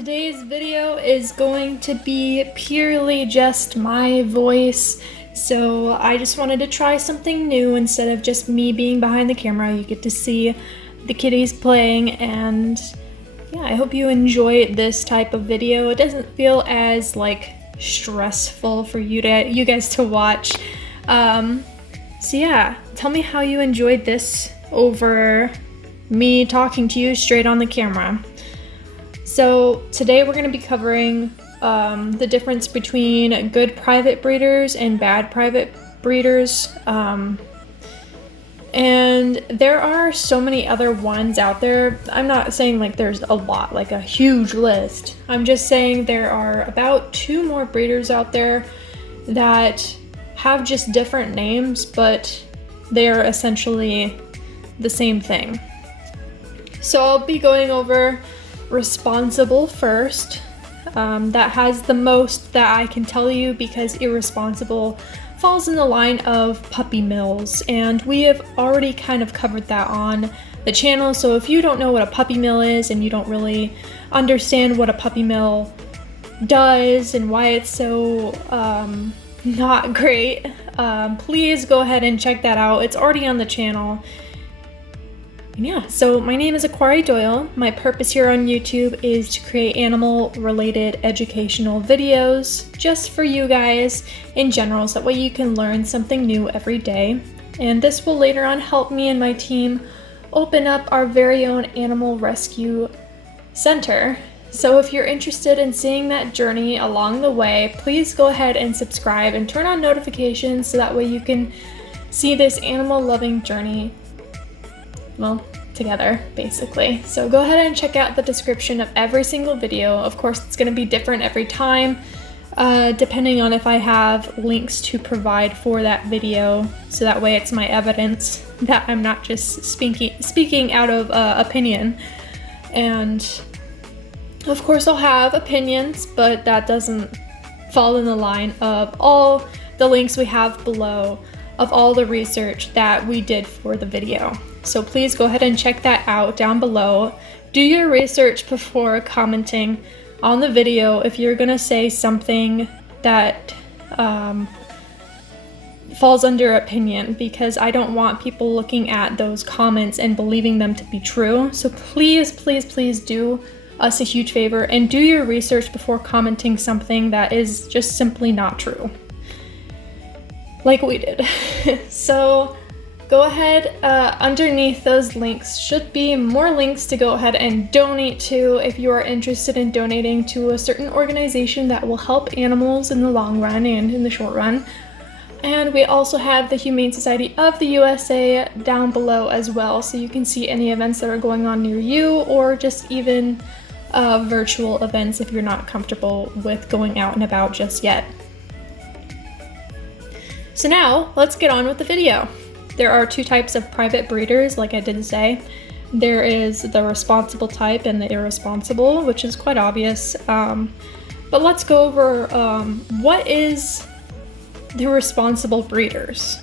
Today's video is going to be purely just my voice, so I just wanted to try something new. Instead of just me being behind the camera, you get to see the kitties playing, and yeah, I hope you enjoy this type of video. It doesn't feel as like stressful for you guys to watch. So yeah, tell me how you enjoyed this over me talking to you straight on the camera. So today we're going to be covering the difference between good private breeders and bad private breeders. And there are so many other ones out there. I'm not saying like there's a lot, like a huge list. I'm just saying there are about 2 more breeders out there that have just different names, but they're essentially the same thing. So I'll be going over Responsible first. That has the most that I can tell you, because Irresponsible falls in the line of puppy mills, and we have already kind of covered that on the channel. So if you don't know what a puppy mill is and you don't really understand what a puppy mill does and why it's so not great, please go ahead and check that out. It's already on the channel. Yeah, so my name is Aquari Doyle. My purpose here on YouTube is to create animal-related educational videos just for you guys in general, so that way you can learn something new every day. And this will later on help me and my team open up our very own animal rescue center. So if you're interested in seeing that journey along the way, please go ahead and subscribe and turn on notifications so that way you can see this animal-loving journey, well, together, basically. So go ahead and check out the description of every single video. Of course, it's going to be different every time, depending on if I have links to provide for that video, so that way it's my evidence that I'm not just speaking out of opinion. And of course I'll have opinions, but that doesn't fall in the line of all the links we have below of all the research that we did for the video. So please go ahead and check that out down below. Do your research before commenting on the video if you're gonna say something that falls under opinion, because I don't want people looking at those comments and believing them to be true. So please, please, please do us a huge favor and do your research before commenting something that is just simply not true, like we did. So go ahead, underneath those links should be more links to go ahead and donate to if you are interested in donating to a certain organization that will help animals in the long run and in the short run. And we also have the Humane Society of the USA down below as well, so you can see any events that are going on near you, or just even virtual events if you're not comfortable with going out and about just yet. So now let's get on with the video. There are 2 types of private breeders, like I did say. There is the responsible type and the irresponsible, which is quite obvious. But let's go over what is the responsible breeders.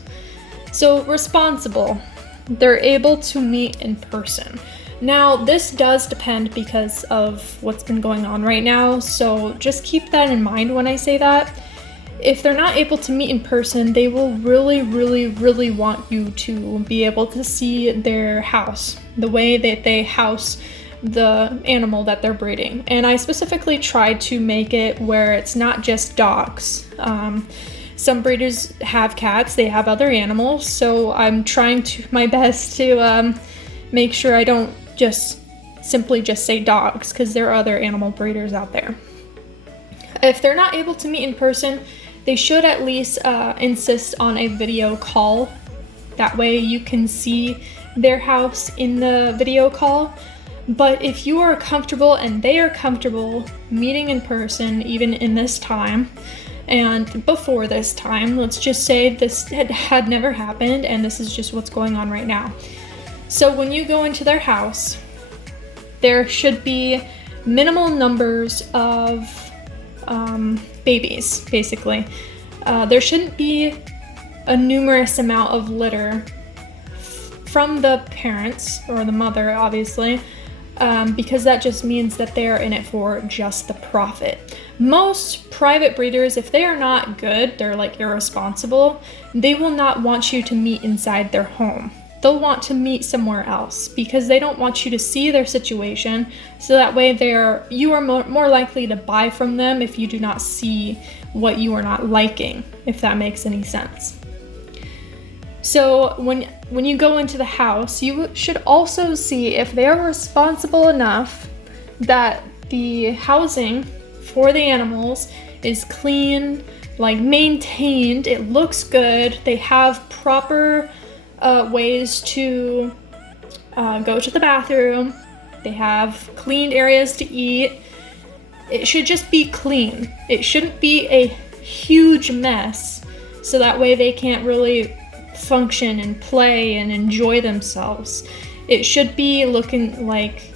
So responsible, they're able to meet in person. Now this does depend because of what's been going on right now, so just keep that in mind when I say that. If they're not able to meet in person, they will really, really, really want you to be able to see their house, the way that they house the animal that they're breeding. And I specifically tried to make it where it's not just dogs. Some breeders have cats, they have other animals, so I'm trying my best to make sure I don't just simply just say dogs, because there are other animal breeders out there. If they're not able to meet in person, they should at least insist on a video call. That way you can see their house in the video call. But if you are comfortable and they are comfortable meeting in person, even in this time, and before this time, let's just say this had never happened and this is just what's going on right now. So when you go into their house, there should be minimal numbers of babies, basically. There shouldn't be a numerous amount of litter from the parents, or the mother obviously, because that just means that they're in it for just the profit. Most private breeders, if they are not good, they're like irresponsible, they will not want you to meet inside their home. They'll want to meet somewhere else because they don't want you to see their situation, so that way you are more likely to buy from them if you do not see what you are not liking, if that makes any sense. So when you go into the house, you should also see if they are responsible enough that the housing for the animals is clean, like maintained, it looks good, they have proper ways to go to the bathroom, they have cleaned areas to eat. It should just be clean. It shouldn't be a huge mess, so that way they can't really function and play and enjoy themselves. It should be looking like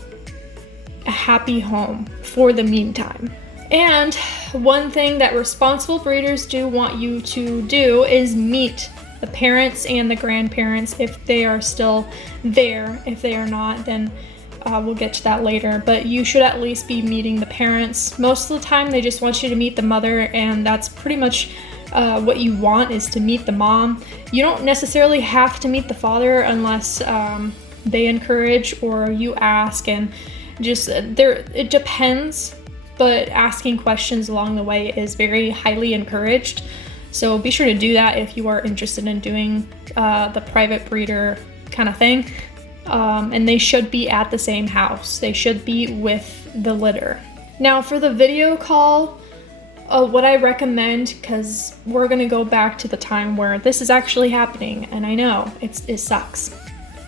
a happy home for the meantime. And one thing that responsible breeders do want you to do is meet the parents and the grandparents if they are still there. If they are not, then we'll get to that later, but you should at least be meeting the parents. Most of the time they just want you to meet the mother, and that's pretty much what you want, is to meet the mom. You don't necessarily have to meet the father unless they encourage or you ask, and just it depends, but asking questions along the way is very highly encouraged. So be sure to do that if you are interested in doing the private breeder kind of thing. And they should be at the same house. They should be with the litter. Now for the video call, what I recommend, because we're gonna go back to the time where this is actually happening, and I know it sucks,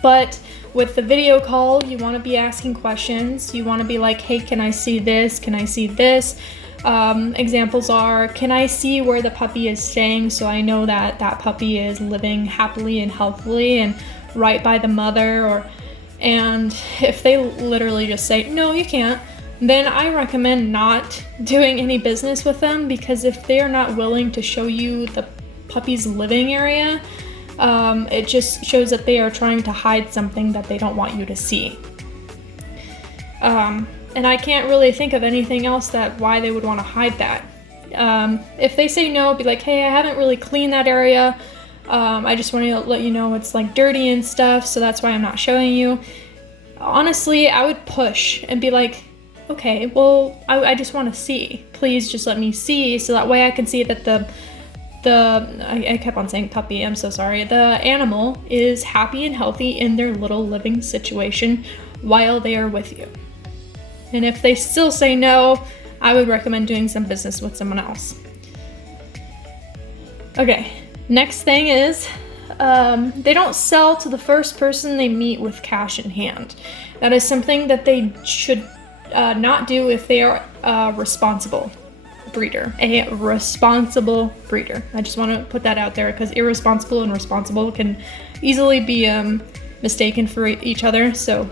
but with the video call, you want to be asking questions. You want to be like, hey, can I see this? Can I see this? Examples are, can I see where the puppy is staying so I know that that puppy is living happily and healthily and right by the mother? And if they literally just say, no, you can't, then I recommend not doing any business with them, because if they are not willing to show you the puppy's living area, it just shows that they are trying to hide something that they don't want you to see. And I can't really think of anything else why they would want to hide that. If they say no, be like, hey, I haven't really cleaned that area. I just want to let you know it's like dirty and stuff, so that's why I'm not showing you. Honestly, I would push and be like, okay, well, I just want to see. Please just let me see, so that way I can see that I kept on saying puppy, I'm so sorry. The animal is happy and healthy in their little living situation while they are with you. And if they still say no, I would recommend doing some business with someone else. Okay, next thing is, they don't sell to the first person they meet with cash in hand. That is something that they should not do if they are a responsible breeder. A responsible breeder. I just want to put that out there, because irresponsible and responsible can easily be mistaken for each other. So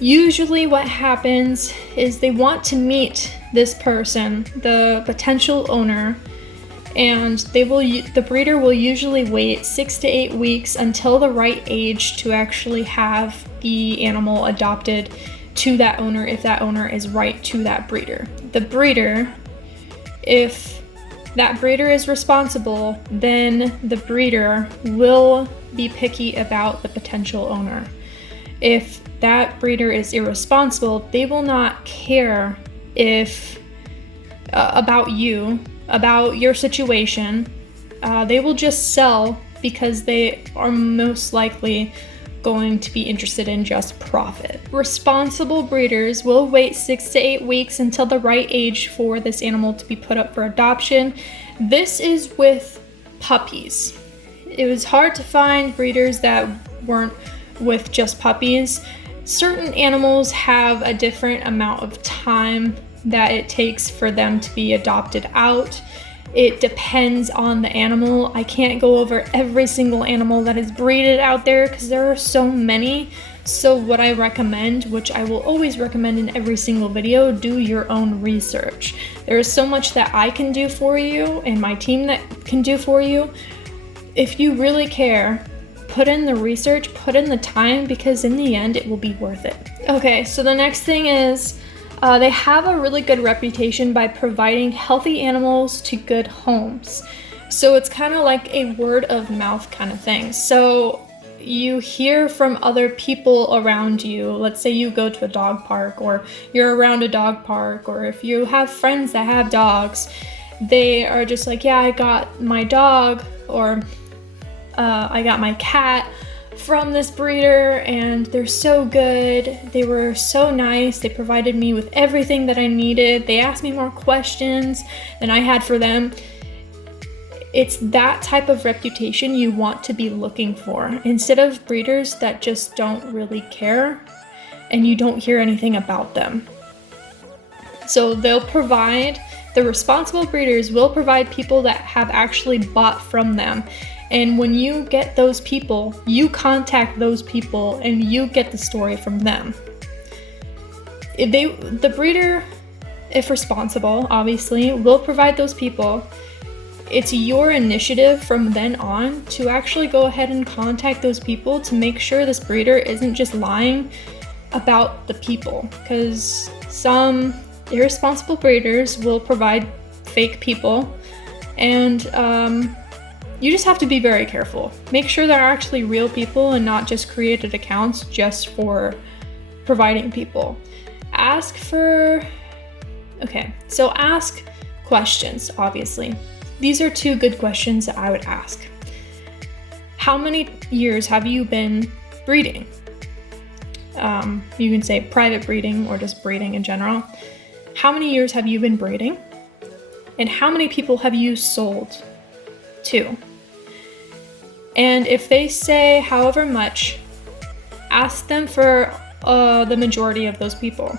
usually what happens is they want to meet this person, the potential owner, and the breeder will usually wait 6 to 8 weeks until the right age to actually have the animal adopted to that owner, if that owner is right to that breeder. The breeder, if that breeder is responsible, then the breeder will be picky about the potential owner. If that breeder is irresponsible, they will not care about you, about your situation. They will just sell because they are most likely going to be interested in just profit. Responsible breeders will wait 6 to 8 weeks until the right age for this animal to be put up for adoption. This is with puppies. It was hard to find breeders that weren't with just puppies. Certain animals have a different amount of time that it takes for them to be adopted out. It depends on the animal. I can't go over every single animal that is breeded out there because there are so many. So what I recommend, which I will always recommend in every single video, do your own research. There is so much that I can do for you and my team that can do for you. If you really care, put in the research, put in the time, because in the end, it will be worth it. Okay, so the next thing is they have a really good reputation by providing healthy animals to good homes. So it's kind of like a word of mouth kind of thing. So you hear from other people around you. Let's say you go to a dog park, or you're around a dog park, or if you have friends that have dogs, they are just like, yeah, I got my dog, or I got my cat from this breeder and they're so good. They were so nice. They provided me with everything that I needed. They asked me more questions than I had for them. It's that type of reputation you want to be looking for, instead of breeders that just don't really care and you don't hear anything about them. So the responsible breeders will provide people that have actually bought from them. And when you get those people, you contact those people and you get the story from them. The breeder, if responsible, obviously, will provide those people. It's your initiative from then on to actually go ahead and contact those people to make sure this breeder isn't just lying about the people, because some irresponsible breeders will provide fake people, and you just have to be very careful. Make sure they're actually real people and not just created accounts just for providing people. Ask questions, obviously. These are two good questions that I would ask. How many years have you been breeding? You can say private breeding or just breeding in general. How many years have you been breeding? And how many people have you sold to? And if they say however much, ask them for the majority of those people.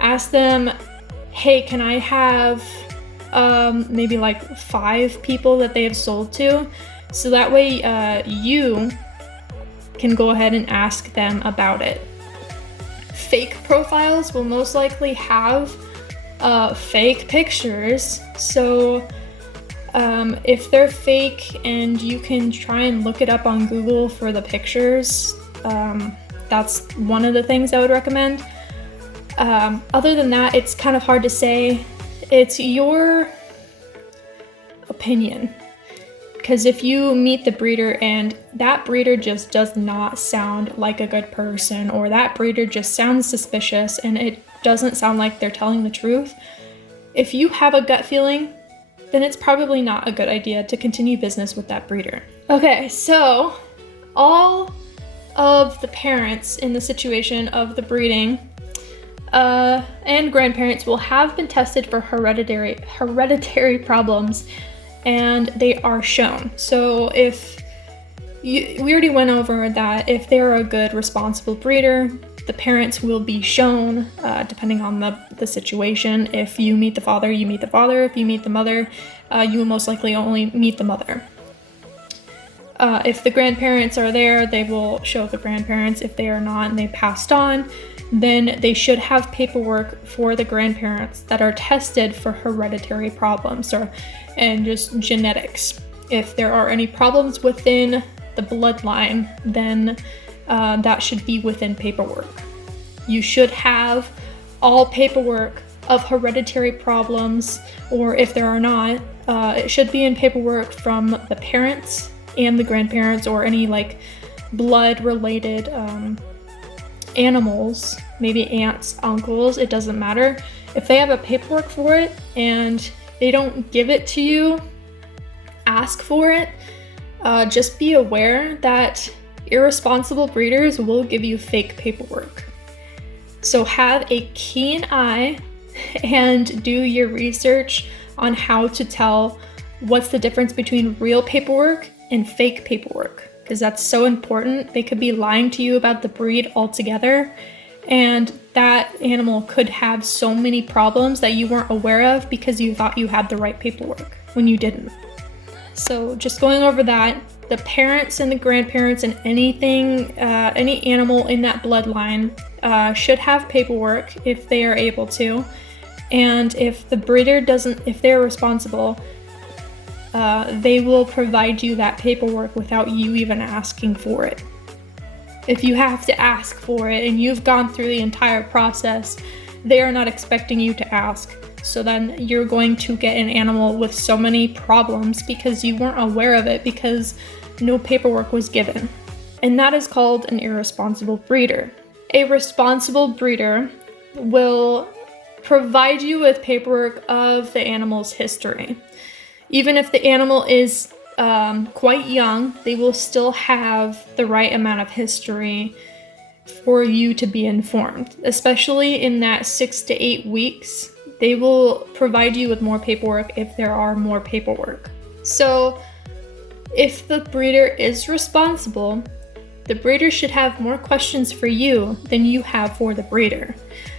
Ask them, hey, can I have maybe like 5 people that they have sold to? So that way you can go ahead and ask them about it. Fake profiles will most likely have fake pictures. So if they're fake and you can try and look it up on Google for the pictures, that's one of the things I would recommend. Other than that, it's kind of hard to say. It's your opinion. Because if you meet the breeder and that breeder just does not sound like a good person, or that breeder just sounds suspicious and it doesn't sound like they're telling the truth, if you have a gut feeling, then it's probably not a good idea to continue business with that breeder. Okay, so all of the parents in the situation of the breeding and grandparents will have been tested for hereditary problems, and they are shown. So we already went over that if they're a good, responsible breeder, the parents will be shown, depending on the situation. If you meet the father, you meet the father. If you meet the mother, you will most likely only meet the mother. If the grandparents are there, they will show the grandparents. If they are not and they passed on, then they should have paperwork for the grandparents that are tested for hereditary problems and just genetics. If there are any problems within the bloodline, then that should be within paperwork. You should have all paperwork of hereditary problems, or if there are not, it should be in paperwork from the parents and the grandparents, or any like blood related animals, maybe aunts, uncles, it doesn't matter. If they have a paperwork for it and they don't give it to you, ask for it. Just be aware that irresponsible breeders will give you fake paperwork. So have a keen eye and do your research on how to tell what's the difference between real paperwork and fake paperwork, because that's so important. They could be lying to you about the breed altogether, and that animal could have so many problems that you weren't aware of because you thought you had the right paperwork when you didn't. So just going over that, the parents and the grandparents and any animal in that bloodline should have paperwork if they are able to. And if the breeder doesn't, if they're responsible, they will provide you that paperwork without you even asking for it. If you have to ask for it and you've gone through the entire process, they are not expecting you to ask. So then you're going to get an animal with so many problems because you weren't aware of it because no paperwork was given. And that is called an irresponsible breeder. A responsible breeder will provide you with paperwork of the animal's history. Even if the animal is quite young, they will still have the right amount of history for you to be informed. Especially in that 6 to 8 weeks, they will provide you with more paperwork if there are more paperwork. So if the breeder is responsible, the breeder should have more questions for you than you have for the breeder.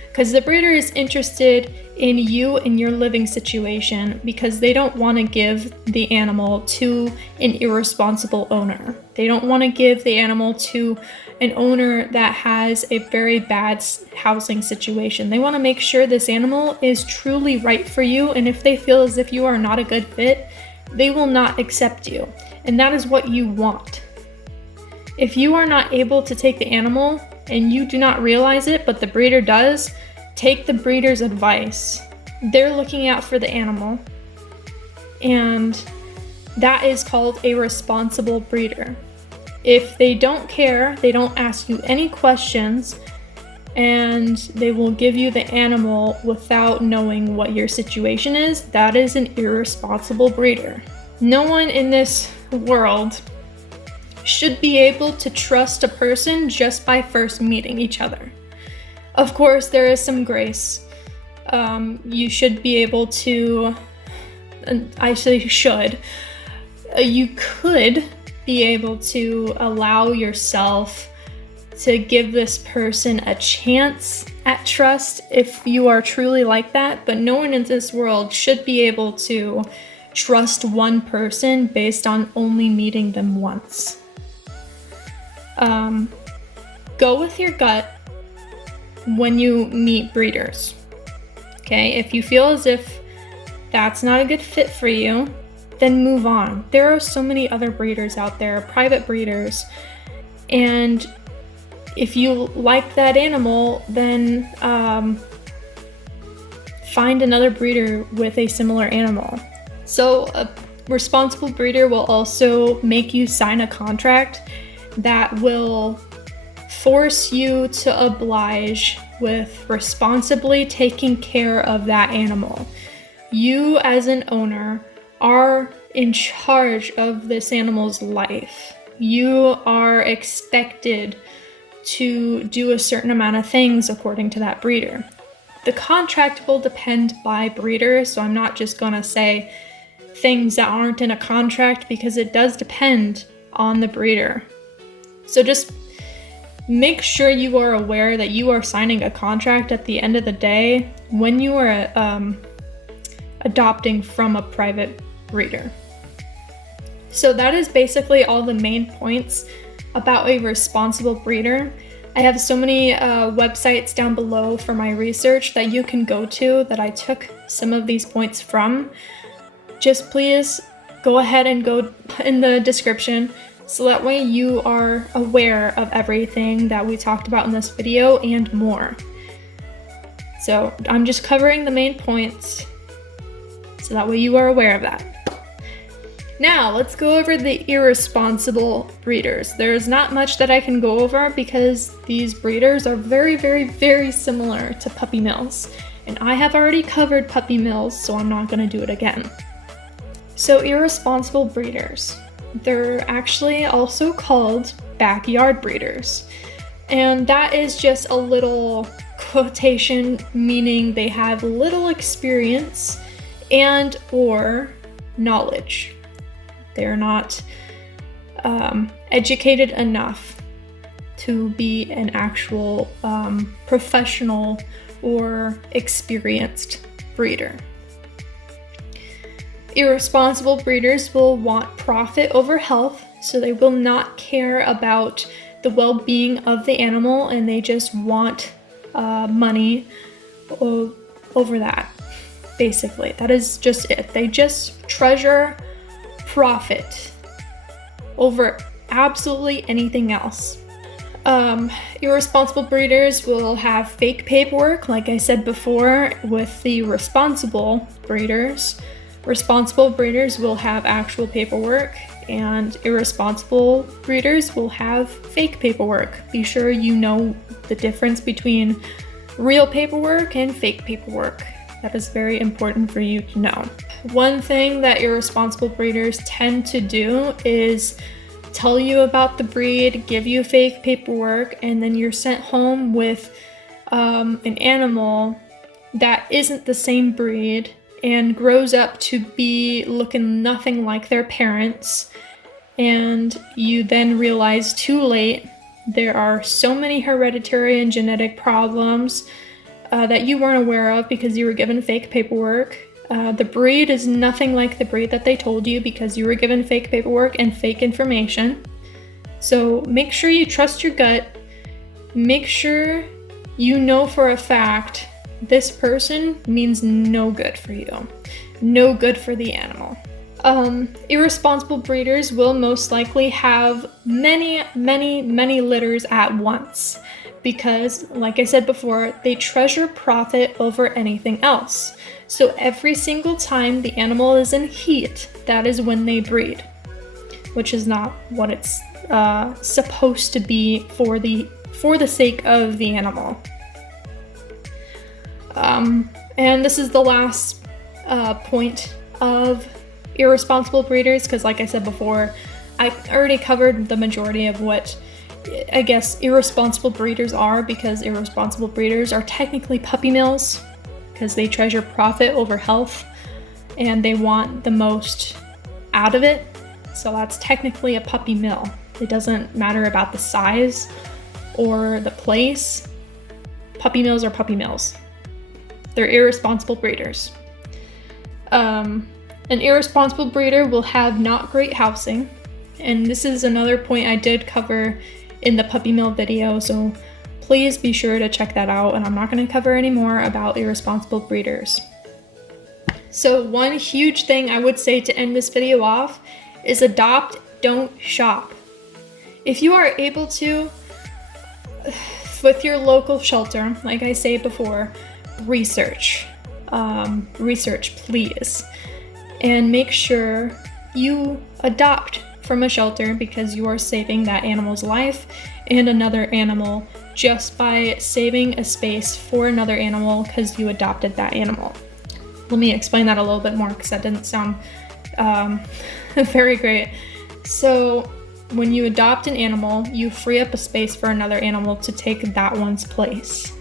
Because the breeder is interested in you and your living situation because they don't want to give the animal to an irresponsible owner. They don't want to give the animal to an owner that has a very bad housing situation. They want to make sure this animal is truly right for you, and if they feel as if you are not a good fit, they will not accept you. And that is what you want. If you are not able to take the animal and you do not realize it, but the breeder does, take the breeder's advice. They're looking out for the animal, and that is called a responsible breeder. If they don't care, they don't ask you any questions, and they will give you the animal without knowing what your situation is, that is an irresponsible breeder. No one in this world should be able to trust a person just by first meeting each other. Of course, there is some grace. You should be able to, I say should, you could be able to allow yourself to give this person a chance at trust if you are truly like that, but no one in this world should be able to trust one person based on only meeting them once. Go with your gut when you meet breeders. Okay, if you feel as if that's not a good fit for you, then move on. There are so many other breeders out there, private breeders, and if you like that animal, then find another breeder with a similar animal. So a responsible breeder will also make you sign a contract that will force you to oblige with responsibly taking care of that animal. You as an owner are in charge of this animal's life. You are expected to do a certain amount of things according to that breeder. The contract will depend by breeder, so I'm not just gonna say things that aren't in a contract because it does depend on the breeder. So just make sure you are aware that you are signing a contract at the end of the day when you are adopting from a private breeder. So that is basically all the main points about a responsible breeder. I have so many websites down below for my research that you can go to that I took some of these points from. Just please go ahead and go in the description so that way you are aware of everything that we talked about in this video and more. So I'm just covering the main points so that way you are aware of that. Now let's go over the irresponsible breeders. There's not much that I can go over because these breeders are very, very, very similar to puppy mills. And I have already covered puppy mills, so I'm not gonna do it again. So irresponsible breeders. They're actually also called backyard breeders. And that is just a little quotation meaning they have little experience and or knowledge. They're not educated enough to be an actual professional or experienced breeder. Irresponsible breeders will want profit over health, so they will not care about the well-being of the animal and they just want money over that. Basically, that is just it. They just treasure profit over absolutely anything else. Irresponsible breeders will have fake paperwork, like I said before, with the responsible breeders. Responsible breeders will have actual paperwork, and irresponsible breeders will have fake paperwork. Be sure you know the difference between real paperwork and fake paperwork. That is very important for you to know. One thing that irresponsible breeders tend to do is tell you about the breed, give you fake paperwork, and then you're sent home with an animal that isn't the same breed and grows up to be looking nothing like their parents. And you then realize too late there are so many hereditary and genetic problems that you weren't aware of because you were given fake paperwork. The breed is nothing like the breed that they told you because you were given fake paperwork and fake information. So make sure you trust your gut. Make sure you know for a fact this person means no good for you, no good for the animal. Irresponsible breeders will most likely have many litters at once because, like I said before, they treasure profit over anything else. So every single time the animal is in heat, that is when they breed, which is not what it's supposed to be for the sake of the animal. And this is the last point of irresponsible breeders, because like I said before, I already covered the majority of what I guess irresponsible breeders are, because irresponsible breeders are technically puppy mills because they treasure profit over health and they want the most out of it. So that's technically a puppy mill. It doesn't matter about the size or the place. Puppy mills are puppy mills. They're irresponsible breeders. An irresponsible breeder will have not great housing. And this is another point I did cover in the puppy mill video, so please be sure to check that out. And I'm not going to cover any more about irresponsible breeders. So one huge thing I would say to end this video off is adopt, don't shop. If you are able to, with your local shelter, like I say before, research please, and make sure you adopt from a shelter because you are saving that animal's life and another animal just by saving a space for another animal because you adopted that animal. Let me explain that a little bit more because that didn't sound very great. So when you adopt an animal, you free up a space for another animal to take that one's place.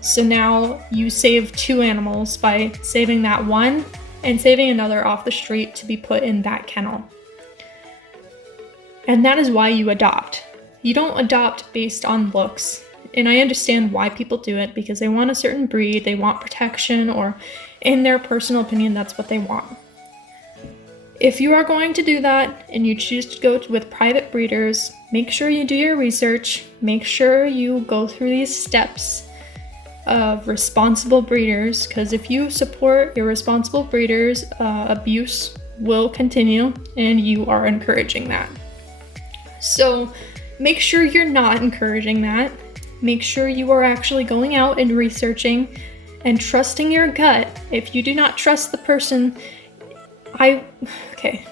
So now you save two animals by saving that one and saving another off the street to be put in that kennel. And that is why you adopt. You don't adopt based on looks. And I understand why people do it, because they want a certain breed, they want protection, or in their personal opinion, that's what they want. If you are going to do that and you choose to go with private breeders, make sure you do your research, make sure you go through these steps of responsible breeders, because if you support irresponsible breeders, abuse will continue and you are encouraging that. So make sure you're not encouraging that. Make sure you are actually going out and researching and trusting your gut. If you do not trust the person,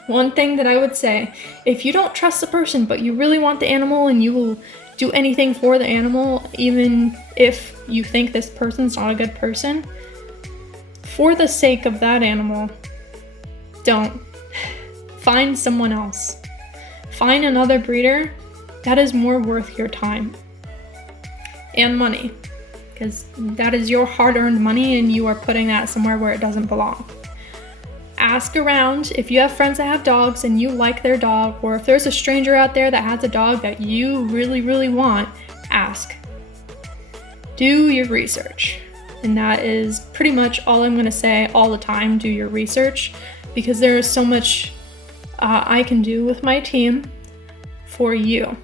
one thing that I would say, if you don't trust the person but you really want the animal and you will do anything for the animal, even if you think this person's not a good person, for the sake of that animal, don't. Find someone else. Find another breeder that is more worth your time and money, because that is your hard-earned money and you are putting that somewhere where it doesn't belong. Ask around. If you have friends that have dogs and you like their dog, or if there's a stranger out there that has a dog that you really want, ask. Do your research. And that is pretty much all I'm going to say all the time. Do your research, because there is so much I can do with my team for you.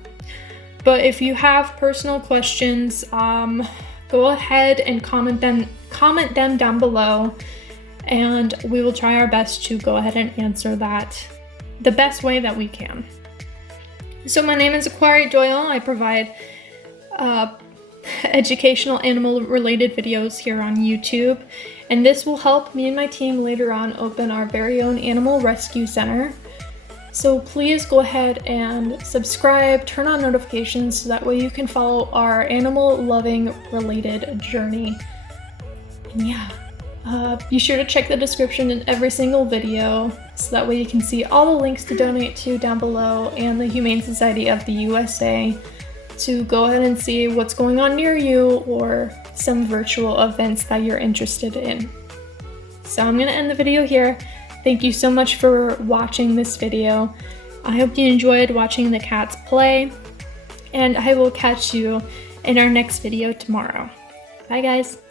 But if you have personal questions, go ahead and comment them down below, and we will try our best to go ahead and answer that the best way that we can. So my name is Aquaria Doyle. I provide educational animal related videos here on YouTube, and this will help me and my team later on open our very own animal rescue center. So please go ahead and subscribe, turn on notifications so that way you can follow our animal loving related journey. And yeah, be sure to check the description in every single video so that way you can see all the links to donate to down below, and the Humane Society of the USA to go ahead and see what's going on near you or some virtual events that you're interested in. So I'm gonna end the video here. Thank you so much for watching this video. I hope you enjoyed watching the cats play, and I will catch you in our next video tomorrow. Bye guys.